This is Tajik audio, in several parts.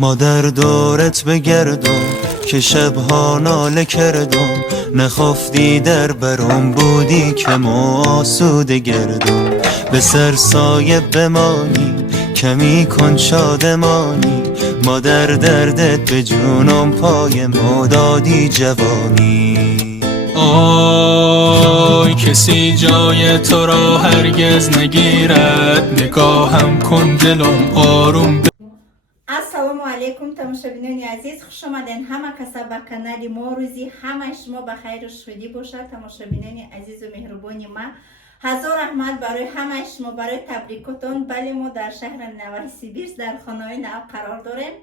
ما در دورت بگردم که شبها ناله کردم، نخفتی در برام بودی که ما آسوده گردم. به سر سایه بمانی کمی کن شادمانی، ما در دردت به جونم پای ما دادی جوانی. آی کسی جای تو را هرگز نگیرد، نگاهم کن دلم آروم. ассалому алайкум тамошобинони азиз, хуш омаден ҳама каса ба канали мо. рӯзи ҳамаи шумо ба хайру шудӣ бошад. тамошобинони азизу меҳрубони ма, ҳазор раҳмат барои ҳамаи шумо, барои табрикотон. бале мо дар шаҳри Новосибирск дар хонаҳои нав қарор дорем.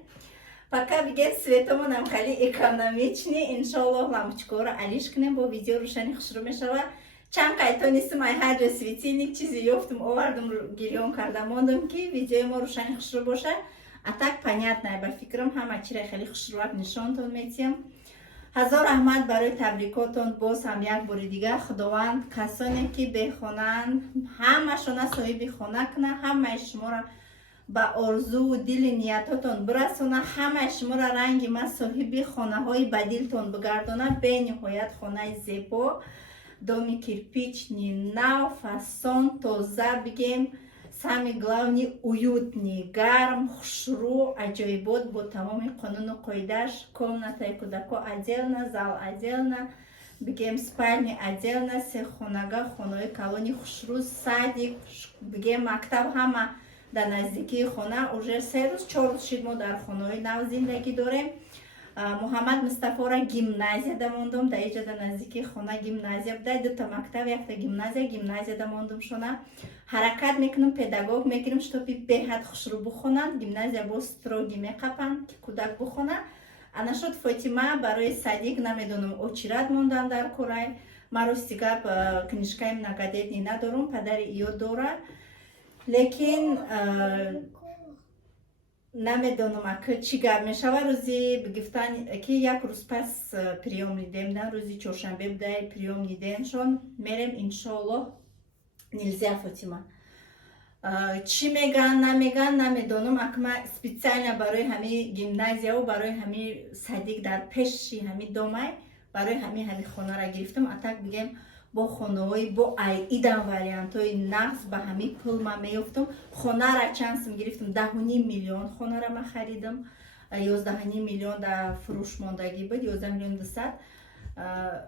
пока бигем светомонам хеле экономични. иншоаллоҳ лампочкаҳоро алиш кунем, бо видео рӯшани хушрӯ мешавад. чанд қайтонистам ай ҳар ҷо светильник чизе ёфтам, овардам, гирён карда мондам ки видеои мо рӯшани хушрӯ бошад. А так понятно, ба фикрам ҳама чиро хеле хушрӯак нишонтон метиҳам. ҳазор раҳмат барои табрикотон. боз ҳам як бори дигар худованд касоне ки бехонанд ҳамашона соҳиби хона кунад, ҳамаи шуморо ба орзуу дили ниятотон бирасона, ҳамаи шуморо ранги ма соҳиби хонаҳои ба дилтон бигардонад. бениҳоят хонаи зебо, доми кирпични нав, фасон, тоза, бигем сами главни уютни, гарм, хушрӯ, аҷоибот бо тамоми қонуну қоидааш. комнатаи кӯдако отдельно, зал отдельно, бигем спальни отдельно, сехонага, хонаҳои калони хушрӯ, садик, бигем мактаб, ҳама дар наздикии хона. уже 3 рӯз 4 рӯз шид мо дар хонаҳои нав зиндагӣ дорем. муҳаммад Мустафора гимназияда мондум, дар иҷа дар наздикии хона гимназия буда, дута мактаб, якта гимназияда мондум шона. ҳаракат мекунам, педагог мегирам, штоби беҳад хушрӯ бихонанд. гимназия бо строгӣ меқапанд ки кӯдак бихона. ана шуд Фотима барои Садик, намедонам очират мондан дар корай. ма рости гап книжкаи многодетни надорам, падари ё дора, лекин намедонам ака чӣ гап мешава. рӯзи гифтан ки як рӯз пас приём дидем, да рӯзи чоршанбе буда приём дидемшон. мерем иншоаллоҳ. нилзя Фотима чӣ меган намеган намедонам. акма специально барои ҳами гимназияу, барои ҳами Садик дар пеши ҳами домай, барои ҳами хонара гирифтам. атак бигем бо хонаҳои бо идан вариантҳои нағз ба ҳами пул ма меёфтам. хонара чанд сум гирифтам? 10.5 миллион хонара ма харидам. 11.5 миллион дар фурӯш мондагӣ буд, 11 миллион 200,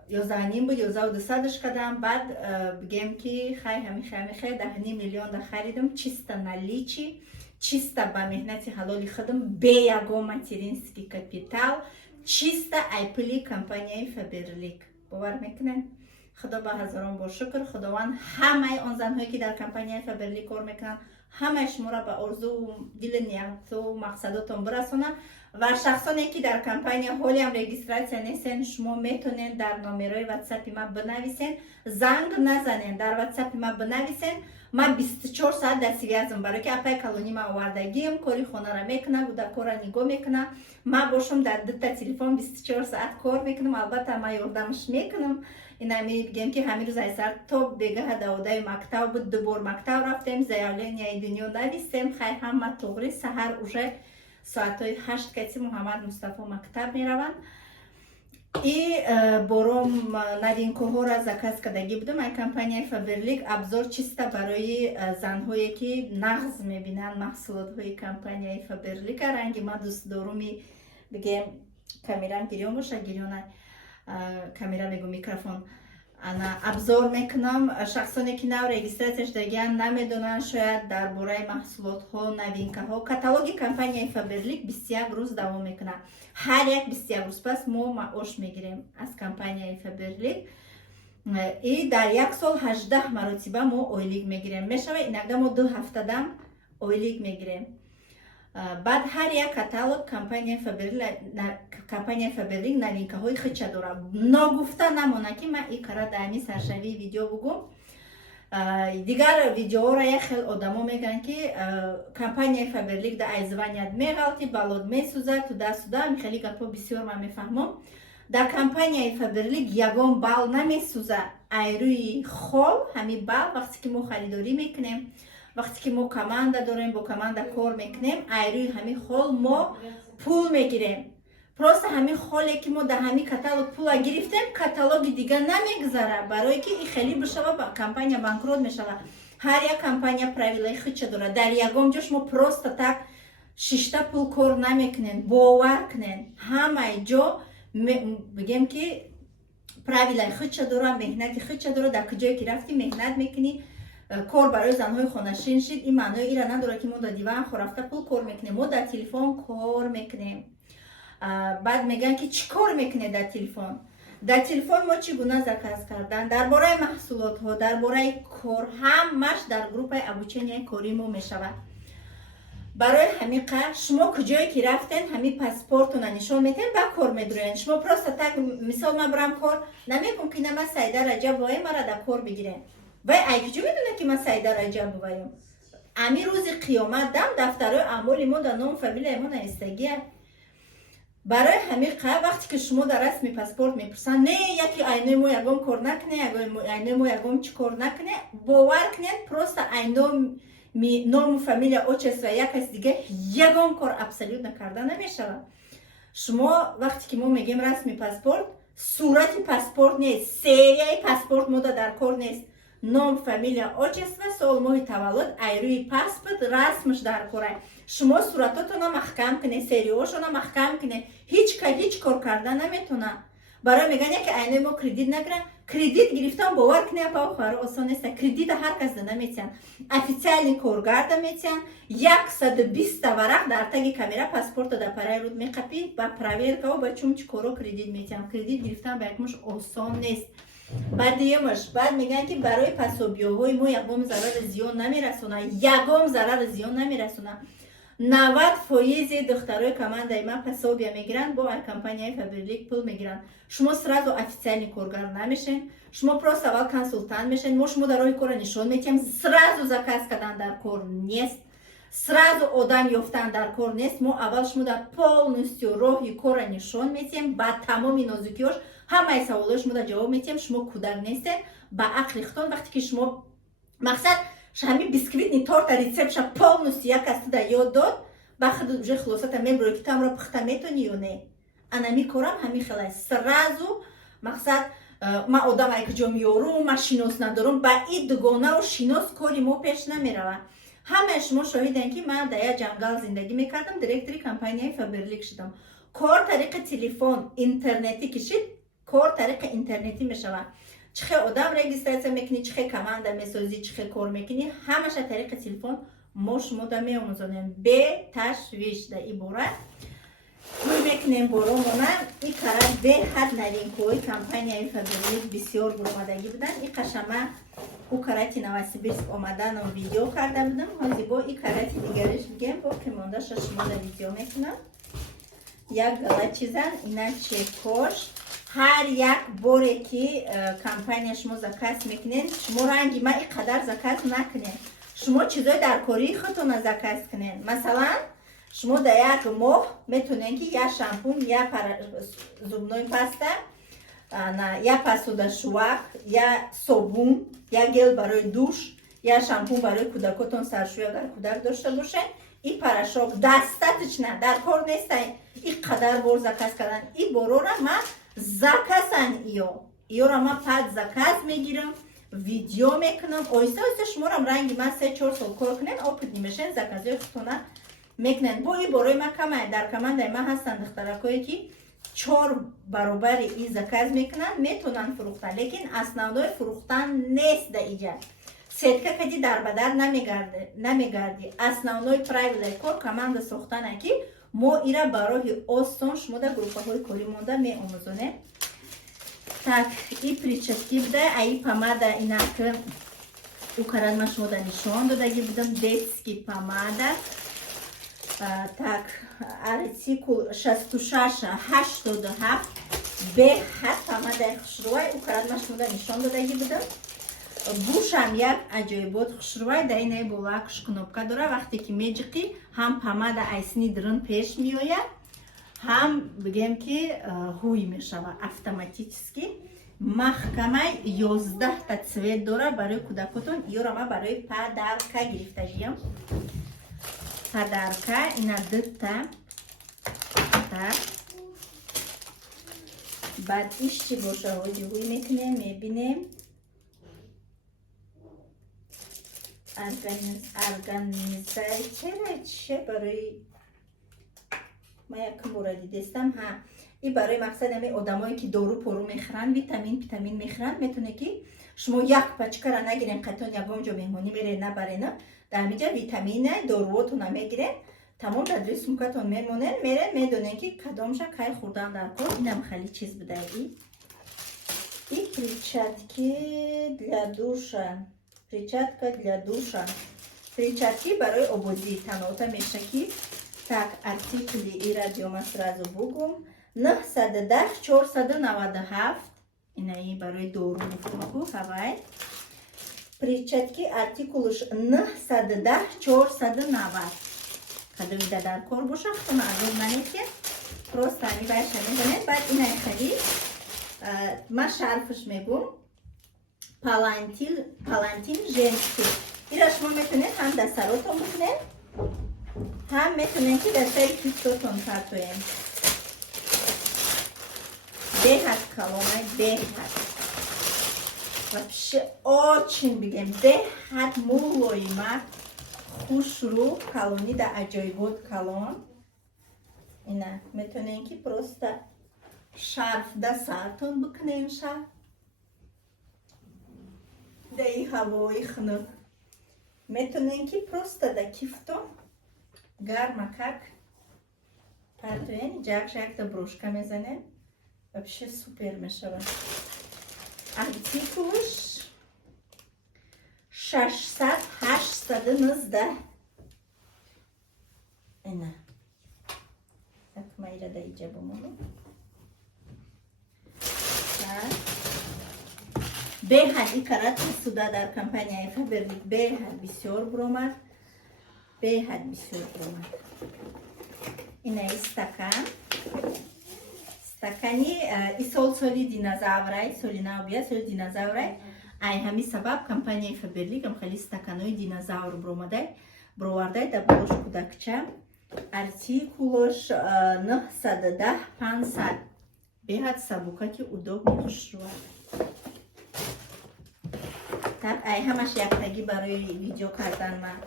11.5 буд, 11.200 кардам. баъд бигем ки хай 10.5 миллион да харидам, чиста наличи, чиста ба меҳнати ҳалоли худам, бе ягон материнский капитал, чиста ай пули компанияи Фаберлик. бовар мекунед? худо ба ҳазорон бо шукр. худованд ҳамаи он занҳое ки дар компанияи Фаберлик кор мекунанд, ҳамаи шуморо ба орзу дили нияту мақсадотон бирасонад. ва шахсоне ки дар компания ҳолиам регистратсия нестен, шумо метонед дар номерои ватсапи ма бинависен, занг назанен, дар ватсапи ма бинависен. ма 24 соат дар связам, барои ки апай калони ма овардагиам, кори хонара мекунам, кӯдакора нигоҳ мекунам. ма бошам дар дута телефон 24 соат кор мекунам. албатта ма ёрдамаш мекунам. инами бигем ки ҳамин рӯз айсар то бегаҳа даводаи мактаб буд, дубор мактаб рафтем, заявлениyaи дунё навистем. хай ҳама тоғри саҳар уже соатҳои 8 кати Муҳаммад Мустафо мактаб мераванд. и бором новинкаҳоро заказ кардагӣ будам. ай компанияи Фаберлик абзор чиста барои занҳое ки нағз мебинанд маҳсулотҳои компанияи Фаберлика. ранги ма дӯстдоруми бигем камерам гирён боша, гирёна камера мегу микрофон. ана абзор мекунам. шахсоне ки нав регистратсия шудагианд намедонанд шояд дар бораи маҳсулотҳо, новинкаҳо. каталоги компанияи Фаберлик 21 рӯз давом мекунад. ҳар як 21 рӯз пас мо маош мегирем аз компанияи Фаберлик. и дар як сол 18 маротиба мо ойлик мегирем. мешавад иногда мо 2 ҳафтадам ойлик мегирем. баъд ҳар як каталог компанияи Фаберлик новинкаҳои хича дорад. ногуфта намона ки ман ин кара дар ҳамин саршавии видео бугум. дигар видеоҳоро як хел одамо мегӯянд ки компанияи Фаберлик да ай звонят меғалти, балод месӯзад, туда-суда. хеле гапҳо бисёр ман мефаҳмам. дар компанияи Фаберлик ягон бал намесӯзад. ай рӯи хол ҳамин бал вақте ки мо харидорӣ мекунем вақте ки мо команда дорем, бо команда кор мекунем, айрӯи ҳамин хол мо пул мегирем. Просто ҳамин холе ки мо дар ҳамин каталог пула гирифтем, каталоги дига намегзара, барое ки ин хеле бишава компания банкрот мешава. Ҳар як компания правилаи худша дорад. Дар ягон ҷо шумо просто так шишта пул кор намекунен, бовар кунен. Ҳамаи ҷо бигем ки правилаи худша дорад, меҳнати худша дорад. Дар куҷое ки рафтӣ меҳнат мекунӣ, кор барои занҳои хонашин шид, ин маънои ира надорад ки мо дар диван хорафта пул кор мекунем. Мо дар телефон кор мекунем. баъд мегӯянд ки чӣ кор мекунед дар телефон. Дар телефон мо чӣ гуна заказ кардан, дар бораи маҳсулотҳо, дар бораи кор, ҳамаш дар группаи обученияи кори мо мешавад. барои ҳамин қадр шумо куҷое ки рафтен ҳамин паспортона нишон метаҳед ба кор медуред. шумо просто так мисол ман бурам кор намемумкина ман Саида Раҷабоваи мара дар кор бигирем. вай ай куҷо медонад ки ман Саида Раҷабоваем? амин рӯзи қиёмат дам дафтарои аъмоли мо дар ном фамилияи мо навистагиаст. барои ҳамин қадр вақте ки шумо дар расми паспорт мепурсанд, не яки айнои мо ягон кор накуне, айнои мо ягон чӣ кор накуне, бовар кунед, просто ному фамилия отчество як каси дига ягон кор абсолютно карда намешавад. шумо вақте ки мо мегем расми паспорт, сурати паспорт нест, серияи паспорт мода дар кор нест. ном, фамилия, отчество, сол, моҳи таваллуд, айрӯи паспорт, расмаш дар кора. шумо суратотона маҳкам кунед, сериёшона маҳкам кунед, ҳеҷ кор карда наметона. барои мегӯянд яке айнои мо кредит нагиранд. кредит гирифтан бовар кунед па охаро осон нест. кредита ҳар кас да наметиҳанд. официални коргар да метиҳанд. 120 варақ дар таги камера паспорта да параи руд меқапӣ ба проверкао ба чум чӣ коро кредит метиҳанд. кредит гирифтан ба якмуш осон нест. баъдиямаш баъд мегӯянд ки барои пасобиёҳои мо ягон зарари зиён намерасонад. 90% духтарои командаи ман пасобия мегиранд, бо компанияи Фаберлик пул мегиранд. шумо сразу официальни коргар намешен, шумо просто аввал консултант мешен, мо шумо дар роҳи кора нишон метиҳем. сразу заказ кардан дар кор нест, сразу одам ёфтан дар кор нест. мо аввал шумо дар полностью роҳи кора нишон метиҳем, ба тамоми нозукиёш ҳамаи саволҳои шумо дар ҷавоб метиҳем. шумо кӯдак нестед, ба ақли худтон вақте ки шумо мақсад ҳамин бисквитни торта рецептша полностью як кас туда ёд дод, ба худ уже хулосата мебуред ки ту амро пухта метонӣ ё не. анами корам ҳамин хелай сразу мақсад ман одам ай куҷо меёрум, ман шинос надорум, ба ин дугонаву шинос кори мо пеш намеравад. ҳамаи шумо шоҳидем ки ман дар як ҷангал зиндагӣ мекардам, директори компанияи Фаберлик шудам. кор тариқи телефон интернетӣ кишид, кор тариқи интернетӣ мешавад. چه آدم رجیستراسیون میکنی، چه کامنده میسازی، چه کار میکنی، همش از طریق تلفن ما شما دا میآموزانیم. به تشویش در این باره روی میکنیم برامون. این کار به حد نرینکوی کمپانیای فابریک بسیار برآمدگی بودن. این قشنگه او کاراتی نواسیبیس آمدن و ویدیو کرده بودم. حاضر با این کاراتی دیگرش میگم با که مانده شما دا ویدیو میکنم. یک غلط چیزن اینا چکش. هر یک باره که کمپانی شما زکات میکنین، شما رنگی ما اینقدر زکات نکنین. شما چیزای در کاری خودتون زکات کنین. مثلا شما در یک ماه میتونین که یا شامپون، یا زبونای پاستا، یا پاسودا شوخ، یا صابون، یا گل برای دوش، یا شامپون برای کودکاتون سرشویی اگر کودک داشته باشین، این پاراشوک دستاتچ نه در کار نیستین. اینقدر بار زکات کردن. این بارو را ما закасан иё ра ман пад заказ мегирам, видео мекунам. оҳиста оҳиста шуморам ранги ман 3-4 сол кор кунен, опит мешен, заказои худтона мекунен. бо ин бораи ман камай дар командаи ман ҳастанд духтаракое ки 4 баробари ин заказ мекунанд, метавонанд фурӯхтан, лекин основной фурӯхтан нест да иҷа. сетка кади дарбадар намегарди. основной правилаи кор команда сохтане ки мо ира ба роҳи осон шумо дар группаҳои кори монда меомӯзонем. так ин прически буда, аи помада ина ки укарад ман шумо дар нишон додагӣ будам. детский помада. так артикул 6687 беҳад помадаи хушрӯй укарад ман шумо дар нишон додагӣ будам. бушам як аҷоибот хушрӯй дар инаи болакш кнопка дора. вақте ки меҷиқӣ ҳам помада айсни дирин пеш меояд, ҳам бигем ки ҳуй мешава автоматически. маҳкамаи 11 та цвет дора барои кӯдакотон. иёро ма барои падарка гирифтагиям. Падарка ина дыта. Так. баъд иш чӣ боша ҳоҷиҳӯй мекунем, мебинем. организатсия барои ма якм бора дидестам. И барои мақсади ҳамин одамое ки дору пору мехӯранд, витамин мехӯранд, метавонед ки шумо як пачкара нагирен, қайтон ягон ҷо меҳмонӣ меред набарен, дар ҳамин ҷо витамина доруотона мегирен, тамом дар дили сумкатон мемонен, мерен, медонен ки кадомша кай хӯрдан дар кор. инам хали чиз будаи и перчатки для душа. Перчатка для душа. Перчатки барои обозӣ танота меша ки так артикули ирадиома сразу бугум 910 497 инаи барои дору гуфтумку ҳавай. Перчатки артикулуш 910 490 кадовида дар кор боша хутона азоб манеке просто ами байша медонед. баъд инай хади ма шарфш мегум палантин женский. ира шумо метавонед ҳам дар саротон бикунед, ҳам метавонед ки дар сари кифтотон партоем. беҳад каломай, беҳад вообще очень бигем беҳад мулоима, хушрӯ калони да аҷоибот калон. ина метавонед ки просто шарф да сартон бикунем шарф даи ҳавои хунук. метавонем ки просто да кифтон гарма как партоен ҷакшакта брошка мезанем. вообще супер мешавад. артикулуш 619. ина так майра да иҷа бомону беҳад и каратни суда дар компанияи Faberlic беҳад бисёр буромад, беҳад бисёр буромад. инаи стакан, стакани и соли динозаврай, соли нав биёд, соли динозаврай. ай ҳамин сабаб компанияи Faberlic ам хали стаканои динозавр бировардай дар барош кӯдакча. артикулош 910 500 беҳад сабукаки удобни хушрӯ. так ай ҳамаш яктагӣ барои видео кардан ман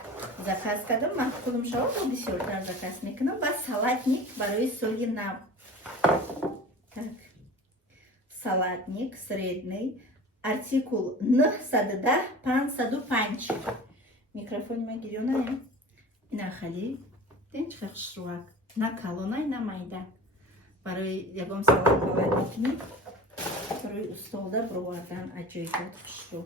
заказ кардам. ман худам шо бисёртар заказ мекунам. баъд салатник барои соли нав. так салатник средний артикул 910 505. микрофони ман гирёнаем. ина хали ден чӣ қадр хушрӯак, на калонай на майда. барои ягон салат мекунем, барои устода бировардан аҷоибот хушрӯ.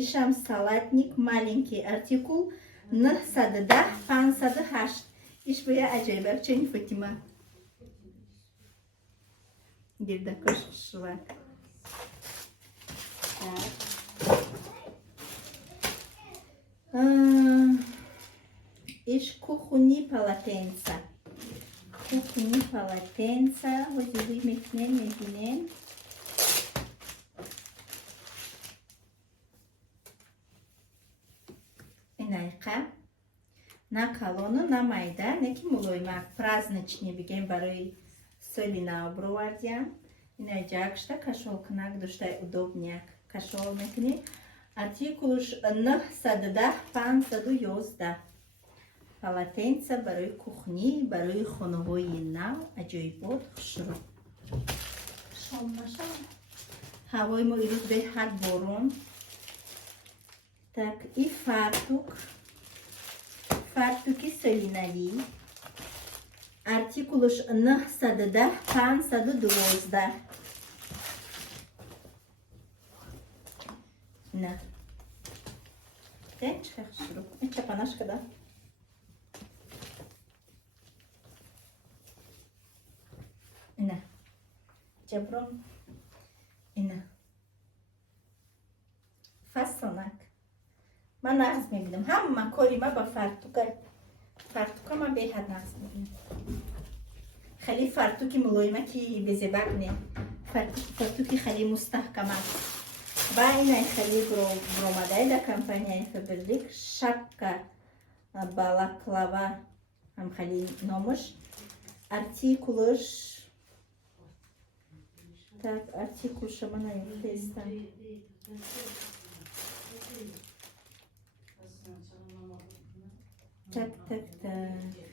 ишам салатник маленький артикул 910 508. иш боя аҷоибак чени Фотима гирдакош хушрӯак. иш кухни полотенца. кухни полотенца ҳозируй мекунем, мебинем. инайқа на калону на майда, не ки мулоимак, праздничный бигем барои соли нав бировардиам. инай ҷакшта кашолкунак доштай удобняк кашол мекунӣ. артикулуш 910 511. полотенца барои кухни, барои хонаҳои нав аҷоибот хушрӯ. ҳавои мо ирӯз беҳад борон. так и фартуки солинавӣ. артикулуш 910 512. на чӣ хушрӯ чапанашка да. ина ҷаброн ина фасонак. ман нағз мебинам ҳама кори ма ба фартука ма беҳад нағз мебинам. خیلی فرتوکی ملایمه که بزبک نه فرتوکی خیلی مستحکم است با این خیلی برآمده در کمپانی فابرلیک شапка балаклава هم خیلی نامش ارتیکلش так ارتیکلش من نیفتستم так так так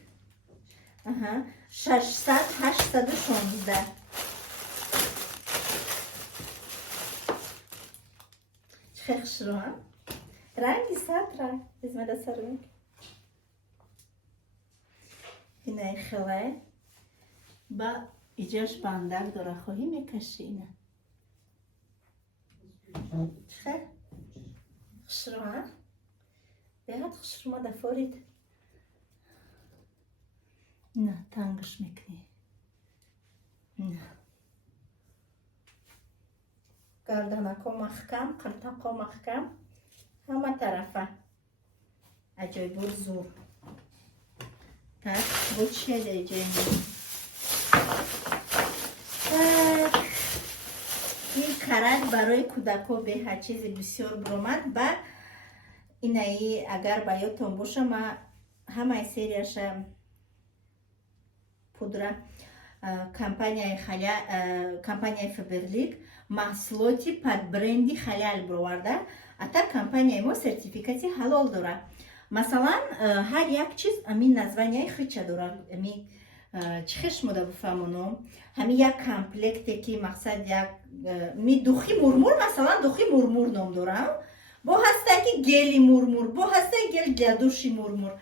آها 600 816 چه خوشرو رنگی ساتره بزمه دست رو اینه خیلی با ایجاش بندک داره خواهی میکشی اینه چه خوشرو ها بیاد خوشرو ما دفارید نه تنگش میکنی نه گردنکو محکم قرتقو محکم همه طرفه اجای بور زور так بود چیه دیگه این کرد برای کودکو به چیز بسیار برآمد و اینایی اگر باید باشه ما همه سریش پودره کمپانیای فابرلیک محصولاتی پد برندی خیلی برآورده اتا کمپانیای ما سرتیفیکاتی حلال داره مثلا هر یک چیز امین نزوانیای خیچه داره امین چخش مده بفهمونم همین یک کمپلکتی که مقصد یک می دوخی مرمور مثلا دوخی مرمور نام دارم با هسته که گلی مرمور با هسته گل جدوشی مرمور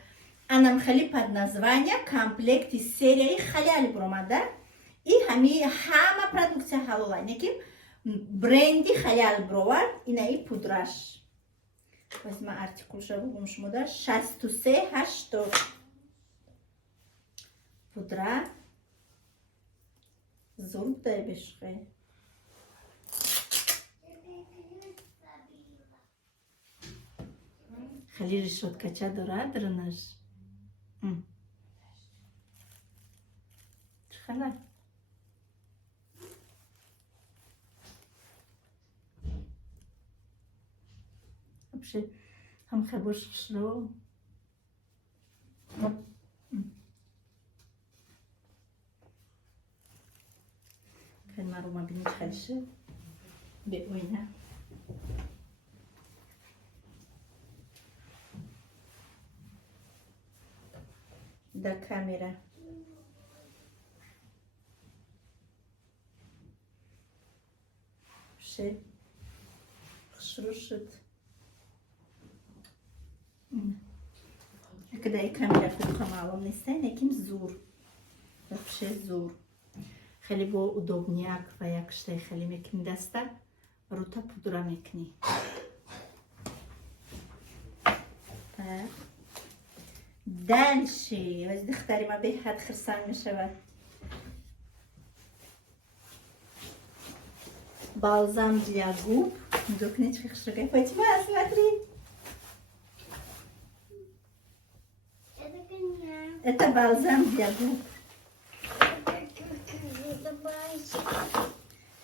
انم خیلی پد نزوانیا کمپلکتی سریای خیلی برآمده این همه پرودکت حلاله اینه که برندی خیلی برآورد اینه ای پودرش باز من ارتیکلش رو بگم شما در 6380 پودره زور داره بشقه خیلی رشد کچه داره درنش چخلا بشه هم خبوش خشلو خیلی من رو ما بینید خیلیشه به اوینه در کامera بشه خشلو شد Когда я камера включала, не стане яким зур. Вообще зур. خیلی با удобняк و یک شته خیلی میکنی دسته رو تا پودره میکنی. دلشی وز دختری ما به حد خرسان میشود. بالزام для губ. Докне чхи хшргай. Фатима, смотри. Это бальзам для губ.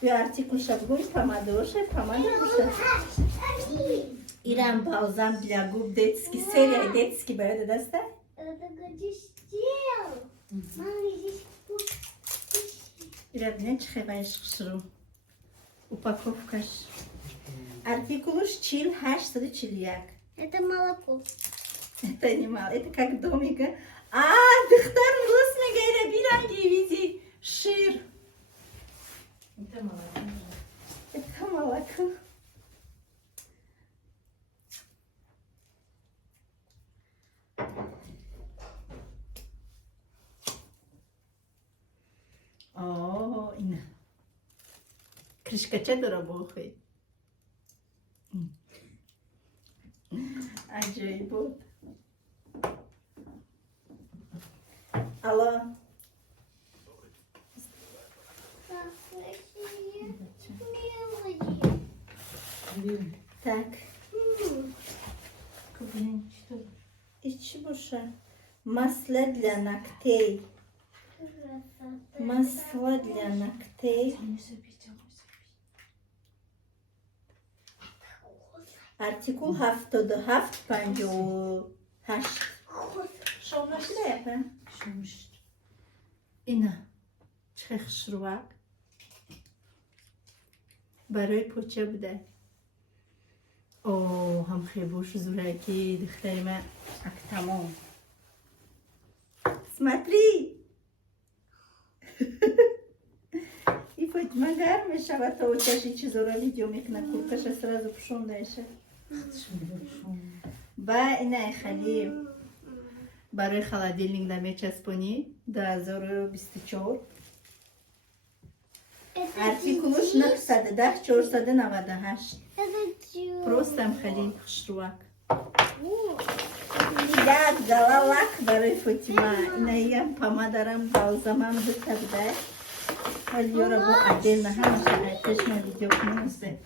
Я артикул шабгуй помадоша, помадоша. Иран бальзам для губ детский, серия детский боёда даста? Это годистел. Мама, здесь Иран, не чхеваешь хшру. Упаковкаш. Артикулуш чил хаш сады чильяк. Это молоко. Это не мало, это как домика. Дыхтар рус мегайра биранги види шир. Это молоко. Это молоко. О, ина. Крышкача дорабохай. Acayip oldu. Алло. Мелодия. Так, Блин, что? içi boşa. Masle для ногтей. красота. Масло для ногтей. Артикул 7758. Шо нашли? Ина. Чехшруак. برای پوچه بوده. اوه هم خیبوش زورکی دختری من تمام. Смотри. И хоть магар мешала, то вот чаще чизора видео мекна курташа сразу пшон дальше. Ба ина хали برای холодильник даме часпони 2024. Артикулуш 910 498. Это чё? Просто мхали хшруак. Я дала лак برای فاطمه. اینایم помадарам балзамам بکرده. ولی یورا با عدل نه همش اتش من ویدیو کنسته.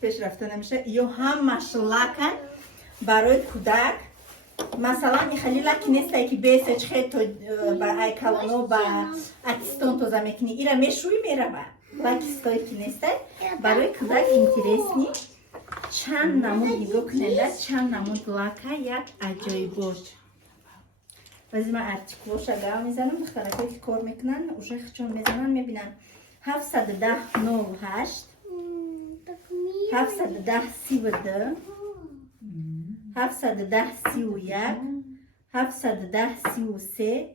پیش رفته نمیشه. یا همش لاکن برای کودک. مثلا میخوای لاکی نیسته که بیسش خیلی تو با ایکالانو با اتیستون تو زمینی. ایرا میشوی میره با لاکی ستایی که نیسته. برای کودک اینترسنی. چند نمود نگاه کننده چند نمود لاکه یک عجایب بود. ولی من ارتیکلوش اگر میزنم دخترکی که کار میکنن اوشه چون میزنن میبینن 710 98 710 32 710 31 710 33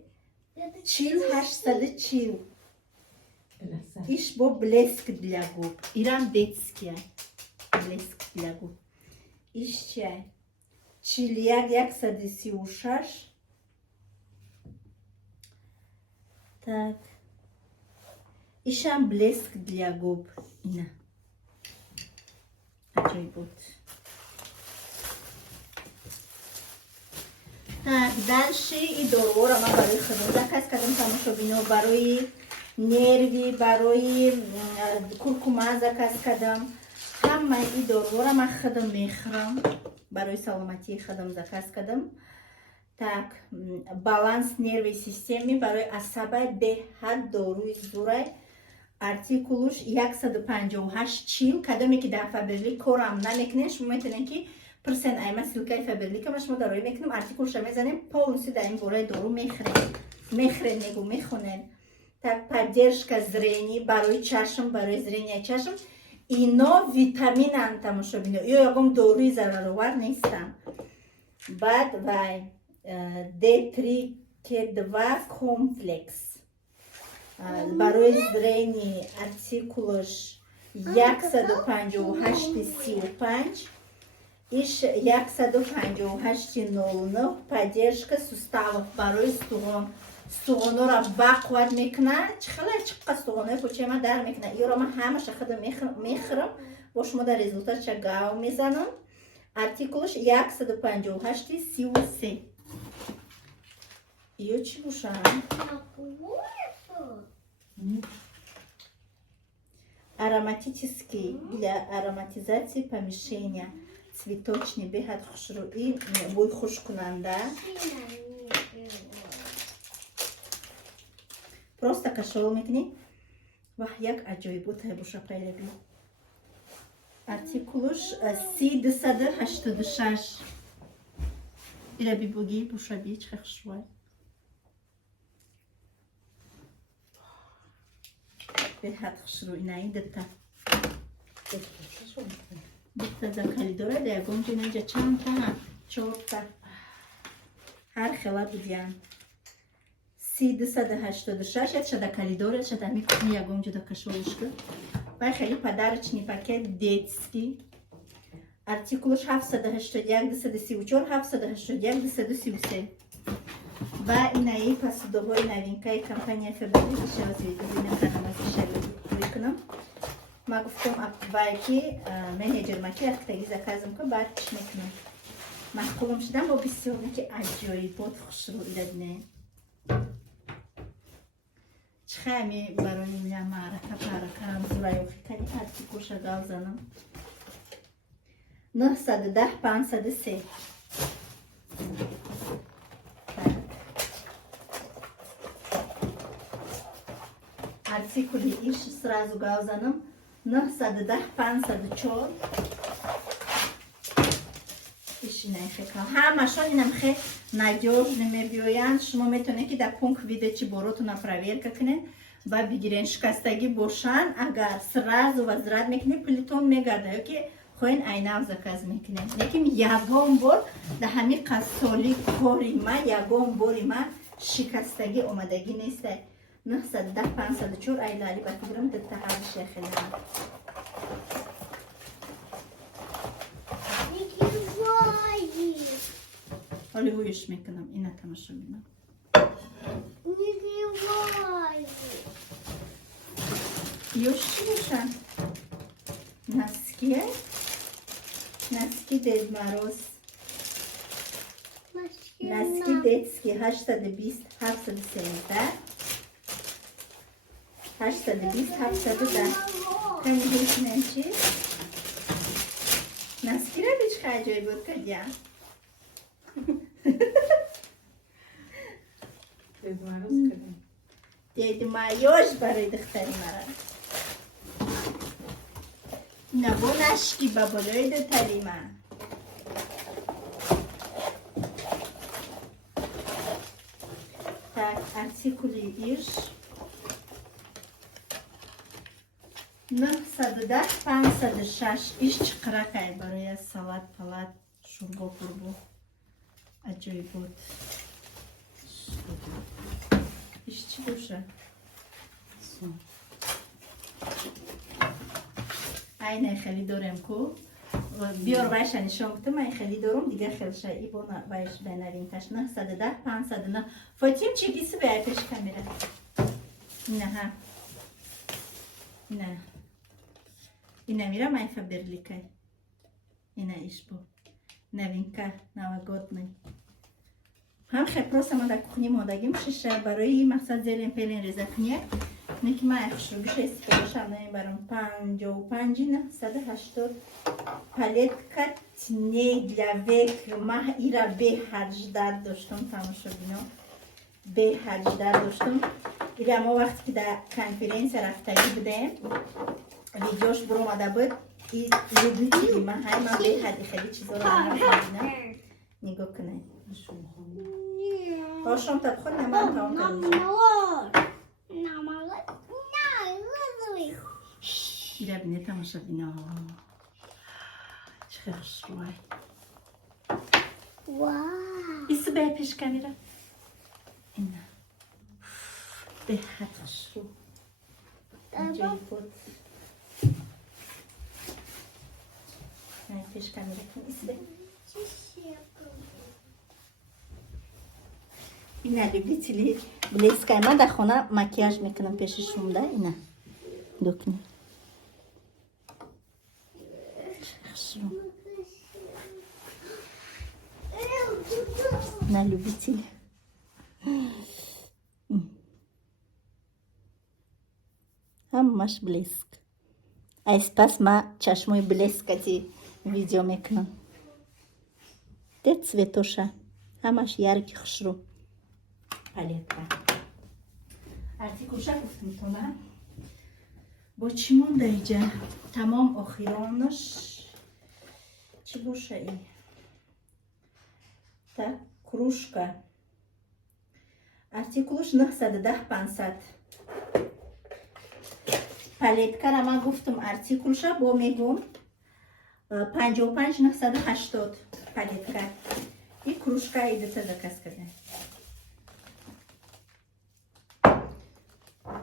40 840 Иш бо блеск для губ. Иран детские. Блеск для губ. Иш чай. Чилияк 136 Так. Ишам блеск для губ. Ина. Аджайбот. Так, дальше и дорора ма барои худам заказ кардам тамошобино барои нерви, барои куркума заказ кардам. Ҳама и дорора ма худам мехӯрам. Барои саломатии худам заказ кардам. Так, баланс нервной системы барои асаба беҳад доруи зурай. Артикулуш 158 чил. Кадоме ки дар фаберлик корам намекунем, шумо метавонед ки пирсен айма силкаи фаберлика шумо дарои мекунем, артикулша мезанем, полностью дар ин бораи дору мехӯрем, негу мехонем. Так, поддержка зрения барои чашм, барои зрения чашм. Ино витаминан тамошобино. Ё ягон доруи зараровар нестам. Баъд вай D3 K2 комплекс. Барои зрения артикулаш 158-35 Иш 158-09 поддержка суставов барои стуғонора бақувват мекуна. Чихела чиққа стуғонои почема дар мекуна. Иёро ма ҳамаша худам мехӯрам. Бо шумо дар результатша гав мезанам. Артикулаш 158-33 Ее чи бушам? Ароматический для ароматизации помещения. Цветочный беҳад хушрӯӣ, бӯй хушкунанда. Просто кашол мекунӣ ва як аҷоиботай боша пайраби. Артикулуш 386 Ира бибуги бошаби чихе хушрӯй. Беҳад хушрӯӣ наи дата. Дата закали дорад ягон ҷо наинҷа чанд та? 4 та. Ҳар хела будиян. 386 яша дакали дорад шада мекунӣ ягон ҷо дакашолушка. Вай хели подарочный пакет детский. Артикулуш 781-234 781-233 Ва инаи посудовой новинкаи компания Фаберлик викунам. Ма гуфтам вай ки менеҷер ма ки рафтаги заказам ка баъд чӣ мекунам. Маҳкулам шудам бо бисёр ки аҷоибот хушрӯидад не. Чихами барои мия маърака паракарам зурайохи кани артикулша гав занам. 910-503 сразу гавзанам 910 504 ишинай фикра ҳамашон инам хе надёжно мебиёянд шумо метавонед ки дар пункт видео чи боротуна проверка кунед ва бигирен шикастагӣ бошанд агар сразу возврат мекунед пулитон мегарда ёки хоин айнав заказ мекунед лекин ягон бор дар ҳамин соли кори ман ягон бори ман шикастагӣ омадагӣ неста 910 504 айлали батиграм даттаҳади шехелам ҳоли ҳуюш мекунам ина тамошо бинам ёш чӣ бошанд носки Дед Мороз носки детский 820 713 820 710 кани бешинем чи носкиро бичқа ҷой буд кадя Дед Мороз барои духтари мара набо нашки ба болои духтари ман так артикули иш 910 506 иш чиқракай барои салат палат шурбо пурбо аҷоиб буд иш чӣ боша айна хеле дорем ку биёр вайша нишон кутам ай хеле дорум дигар хелша ибона вайш бенавин таш 910 509 фотим чигиси беай пеш камера инаҳа ина мира майфа берликай ина ишбо новинка новогодный ҳам хе просто ман дар кухни модагим шиша барои мақсад зелен пелен реза кунек неки ман хушругиша истифодашам намебарам 55 980 палетка теней для век ман ира беҳаҷдар доштам тамошобино беҳаҷдар доштам ира мо вақте ки дар конференсия рафтагӣ будем видеош буромада буд и любители ман ҳай ман беҳади хеле чизоро намебинам нигоҳ кунед ошом табход наман таом ира бине тамоша бино чӣ хел хушрӯай ису беҳ пеш камера ина беҳад хушрӯ аҷоиб буд пеш камера кун ису беҳ ина любители блескай ман дар хона макияж мекунам пеши шумда ина дукни на любители ҳамаш блеск ай спас ма чашмои блескати видео мекунам де цветоша ҳамаш ярки хушрӯ палетка артикулша гуфтам то ман бо чӣ монда иҷа тамом охиронаш чӣ боша и так кружка артикулш 910 500 палеткара ман гуфтам артикулша бо мегум 55 980 палетка и кружка идета заказ кардем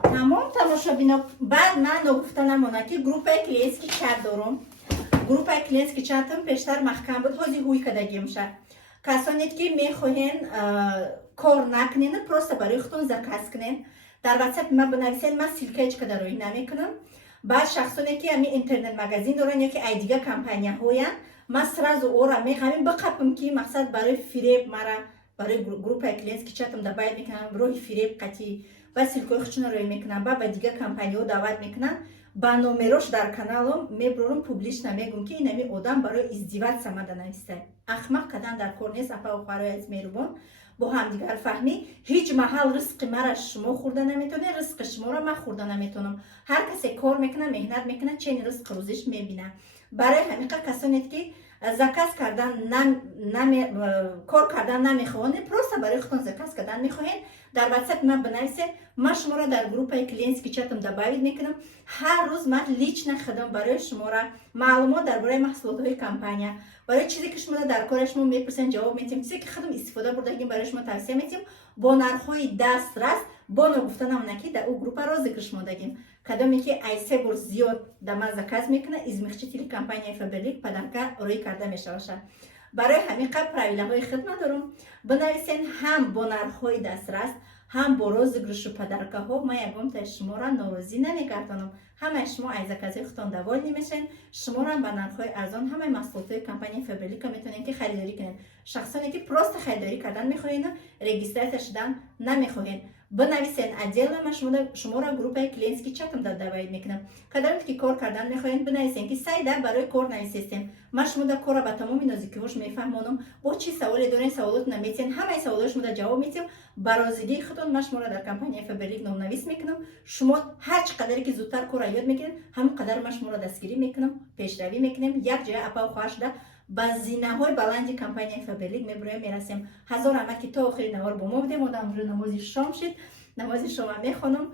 тамом тамошобино баъд ман ногуфта намона ки группаи клиентски чат дорум группаи клиентски чатам пештар маҳкам буд ҳозир ҳуй кадагимша касоне ки мехоҳен кор накунен просто барои худтон заказ кунен дар ватсап ма бинависен ман силкаич кадароӣ намекунам баъд шахсоне ки ҳамин интернет магазин доранд ёки ай дига компанияҳоянд ман сразу ора мехамин биқапам ки мақсад барои фиреб мара барои группаи клиентски чатам дабай мекунам роҳи фиреб қатӣ ва силкои худшонро рӯй мекунам ба дига компанияҳо даъват мекунам ба номерош дар каналам мебурам публиш намегум ки инами одам барои издиваҷ самада нависта. Ахмақ кадан дар кор нест. Апа охарои аз меҳрубон бо ҳамдигар фаҳмӣ ҳеҷ маҳал ризқи мара шумо хӯрда наметавонед, ризқи шуморо ман хӯрда наметавонам. Ҳар касе кор мекунад, меҳнат мекунад, чен ризқи рӯзиш мебинад. Барои ҳамиқа касоне ки заказ кардан кор кардан намехоҳонед, просто барои худтон заказ кардан мехоҳед, дар WhatsApp ман бинависед, ман шуморо дар группаи клиентский чатам добавид мекунам. ҳар рӯз ман лично худам барои шуморо маълумот дар бораи маҳсулотҳои компания, барои чизе ки шумо дар кори шумо мепурсен ҷавоб метиҳем, чизе ки худам истифода бурдагим барои шумо тавсия метиҳем, бо нархҳои дастрас, бо нагуфта намона ки дар ӯ группаро зикр шумо дагим. Кадоме ки ай се бор зиёд да ман заказ мекунад, измихчи телекомпанияи Фаберлик падарка рӯй карда мешавад. Барои ҳамиқа правилаҳои хидмат дорам. Бинависен ҳам бо нархҳои дастрас, ҳам бо розыгрышу падаркаҳо. Ман ягонтаи шуморо норозӣ намегардонам. ҳамаи шумо ай заказҳои худтон довольни мешавед. Шуморо ба нархҳои арзон ҳамаи маҳсулотҳои компанияи Фаберлика метавонед ки харидорӣ кунед. Шахсоне ки просто харидорӣ кардан мехоҳед, регистратсия шудан намехоҳед, бинависен отдельно ман шуморо группаи клиентский чатам добавид мекунам. Кадоме ки кор кардан мехоҳед, бинависен ки сайда барои кор нависестем. Ман шуморо корро ба тамоми нозикиҳош мефаҳмонам. Бо чӣ саволе дорен, саволот наметиҳен, ҳамаи саволот шумо ҷавоб метиҳем. Ба розигии худтон ман шуморо дар компанияи Фаберлик номнавис мекунам. Шумо ҳар чӣ қадаре ки зудтар корро ёд мегиред, ҳамон қадар ман шуморо дастгирӣ мекунам, пешравӣ мекунем. Як ҷоя апа хоҳар шуда ба зинаҳои баланди компанияи Фаберлик мебуроем, мерасем. Ҳазор раҳмат ки то охири навор бо мо будем. Одам рӯ намози шом шид, намози шома мехонам.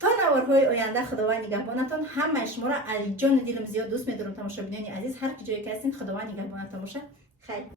То наворҳои оянда худованд нигаҳбонатон. ҳамаи шуморо аз ҷони дилам зиёд дӯст медорам. Тамошобинони азиз, ҳар ки ҷое ки ҳастед, худованд нигаҳбонатон бошад. хайр.